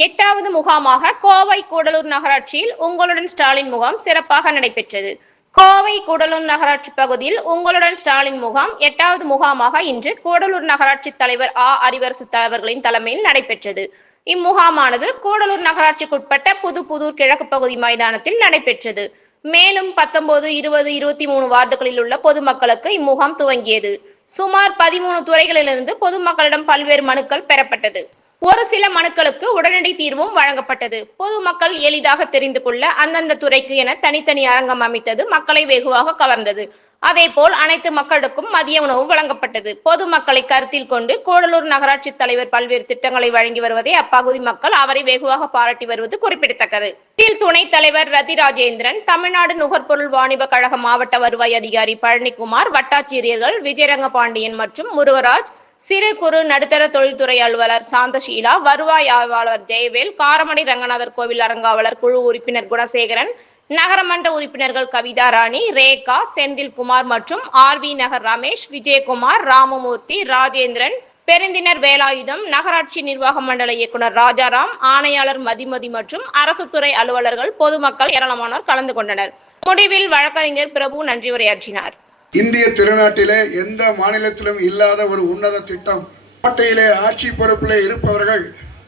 எட்டாவது முகாமாக கோவை கூடலூர் நகராட்சியில் உங்களுடன் ஸ்டாலின் முகாம் சிறப்பாக நடைபெற்றது. கோவை கூடலூர் நகராட்சி பகுதியில் உங்களுடன் ஸ்டாலின் முகாம் எட்டாவது முகாமாக இன்று கூடலூர் நகராட்சி தலைவர் ஆ. அறிவரசு தலைவர்களின் தலைமையில் நடைபெற்றது. இம்முகாமானது கூடலூர் நகராட்சிக்குட்பட்ட புது புதூர் கிழக்கு பகுதி மைதானத்தில் நடைபெற்றது. மேலும் பத்தொன்பது இருபது இருபத்தி மூணு வார்டுகளில் உள்ள பொதுமக்களுக்கு இம்முகாம் துவங்கியது. சுமார் பதிமூணு துறைகளிலிருந்து பொதுமக்களிடம் பல்வேறு மனுக்கள் பெறப்பட்டது. ஒரு சில மனுக்களுக்கு உடனடி தீர்வும் வழங்கப்பட்டது. பொதுமக்கள் எளிதாக தெரிந்து கொள்ள அந்தந்த துறைக்கு என தனித்தனி அரங்கம் அமைத்தது மக்களை வெகுவாக கவர்ந்தது. அதேபோல் அனைத்து மக்களுக்கும் மதிய உணவு வழங்கப்பட்டது. பொதுமக்களை கருத்தில் கொண்டு கூடலூர் நகராட்சி தலைவர் பல்வேறு திட்டங்களை வழங்கி வருவதை அப்பகுதி மக்கள் அவரை வெகுவாக பாராட்டி வருவது குறிப்பிடத்தக்கது. இதில் துணைத் தலைவர் ரதி ராஜேந்திரன் தமிழ்நாடு நுகர்பொருள் வாணிப கழக மாவட்ட வருவாய் அதிகாரி பழனிக்குமார் வட்டாட்சியர்கள் விஜயரங்க பாண்டியன் மற்றும் முருகராஜ் சிறு குறு நடுத்தர தொழில்துறை அலுவலர் சாந்தஷீலா வருவாய் ஆய்வாளர் ஜெயவேல் காரமடை ரங்கநாதர் கோவில் அரங்காவலர் குழு உறுப்பினர் குணசேகரன் நகரமன்ற உறுப்பினர்கள் கவிதா ராணி ரேகா செந்தில்குமார் மற்றும் ஆர் வி நகர் ரமேஷ் விஜயகுமார் ராமமூர்த்தி ராஜேந்திரன் பெருந்தினர் வேலாயுதம் நகராட்சி நிர்வாக மண்டல இயக்குனர் ராஜாராம் ஆணையாளர் மதிமதி மற்றும் அரசு துறை அலுவலர்கள் பொதுமக்கள் ஏராளமானோர் கலந்து கொண்டனர். முடிவில் வழக்கறிஞர் பிரபு நன்றி உரையாற்றினார் இந்திய திருநாட்டிலே எந்த மாநிலத்திலும் இல்லாத ஒரு உன்னத திட்டம். நாட்டையிலே ஆட்சி பொறுப்பிலே இருப்பவர்கள்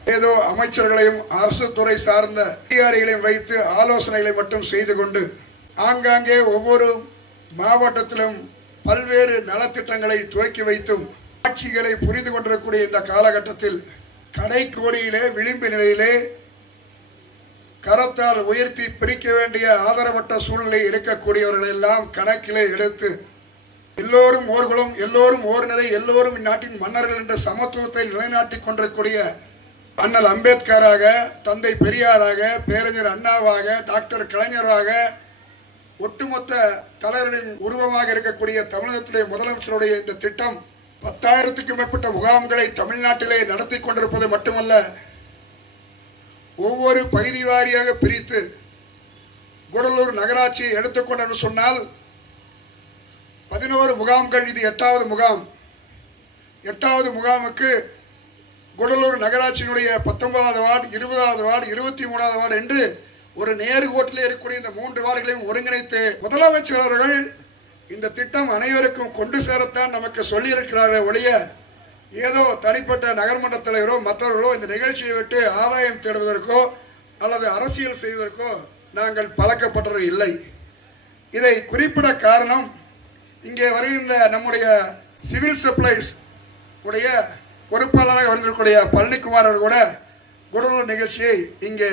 ஏதோ அமைச்சர்களையும் அரசு துறை சார்ந்த அதிகாரிகளையும் வைத்து ஆலோசனைகளை மட்டும் செய்து கொண்டு ஆங்காங்கே ஒவ்வொரு மாவட்டத்திலும் பல்வேறு நலத்திட்டங்களை துவக்கி வைத்தும் ஆட்சிகளை புரிந்து கொண்டிருக்கக்கூடிய இந்த காலகட்டத்தில் கடைக்கோடியிலே விளிம்பு நிலையிலே கரத்தால் உயர்த்தி பிரிக்க வேண்டிய ஆதரவற்ற சூழ்நிலை இருக்கக்கூடியவர்களெல்லாம் கணக்கிலே எடுத்து எல்லோரும் ஓர்களும் எல்லோரும் ஓர் நிலை எல்லோரும் இந்நாட்டின் மன்னர்கள் என்ற சமத்துவத்தை நிலைநாட்டி கொண்டிருக்கூடிய அண்ணல் அம்பேத்கராக தந்தை பெரியாராக பேரறிஞர் அண்ணாவாக டாக்டர் கலைஞராக ஒட்டுமொத்த தலைவர்களின் உருவமாக இருக்கக்கூடிய தமிழகத்துடைய முதலமைச்சருடைய இந்த திட்டம் பத்தாயிரத்துக்கும் மேற்பட்ட முகாம்களை தமிழ்நாட்டிலே நடத்தி கொண்டிருப்பது மட்டுமல்ல ஒவ்வொரு பகுதி வாரியாக பிரித்து கூடலூர் நகராட்சி எடுத்துக்கொண்டு சொன்னால் பதினோரு முகாம்கள் இது எட்டாவது முகாம். எட்டாவது முகாமுக்கு குடலூர் நகராட்சியினுடைய பத்தொன்பதாவது வார்டு இருபதாவது வார்டு இருபத்தி மூணாவது வார்டு என்று ஒரு நேர்கோட்டில் இருக்கக்கூடிய இந்த மூன்று வார்டுகளையும் ஒருங்கிணைத்து முதலமைச்சர் அவர்கள் இந்த திட்டம் அனைவருக்கும் கொண்டு சேரத்தான் நமக்கு சொல்லியிருக்கிறார்கள் ஒழிய ஏதோ தனிப்பட்ட நகர்மன்ற தலைவரோ மற்றவர்களோ இந்த நிகழ்ச்சியை விட்டு ஆதாயம் தேடுவதற்கோ அல்லது அரசியல் செய்வதற்கோ நாங்கள் பழக்கப்பட்டவர் இல்லை. இதை குறிப்பிட காரணம் இங்கே வருகின்ற நம்முடைய சிவில் சப்ளைஸ் உடைய பொறுப்பாளராக வந்திருக்கக்கூடிய பழனிக்குமார் அவர் கூட குடலூர் நிகழ்ச்சியை இங்கே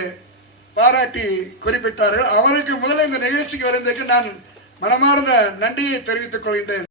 பாராட்டி குறிப்பிட்டார்கள். அவருக்கு முதல்ல இந்த நிகழ்ச்சிக்கு வருவதற்கு நான் மனமார்ந்த நன்றியை தெரிவித்துக் கொள்கின்றேன்.